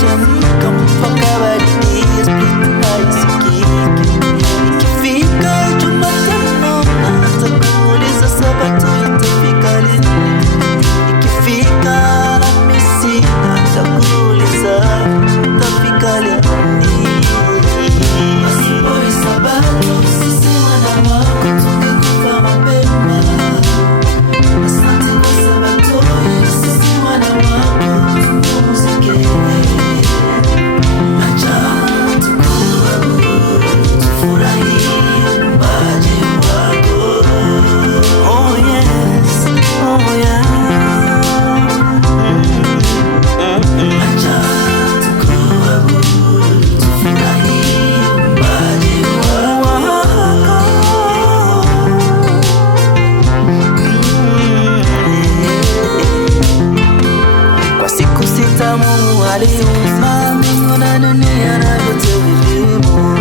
chemka mpaka baridi split haisikiki. Ikifika Jumatano natakuuliza Sabato itafika lini. Ikifika Alhamisi natakuuliza itafika lini. Basi boy Sabato sisi wana wako tungekufa mapema. Asante kwa Sabato sisi wana wako tupumzike. Acha tukuabudu tufurahie uumbaji wako. Oh yes, oh yeah. Acha tukuabudu tufurahie uumbaji wako. Kwa siku sita Mungu aliumba mbingu na dunia na vyote vilivyomo,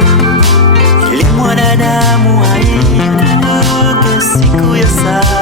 ili mwanadamu aikumbuke siku ya saba.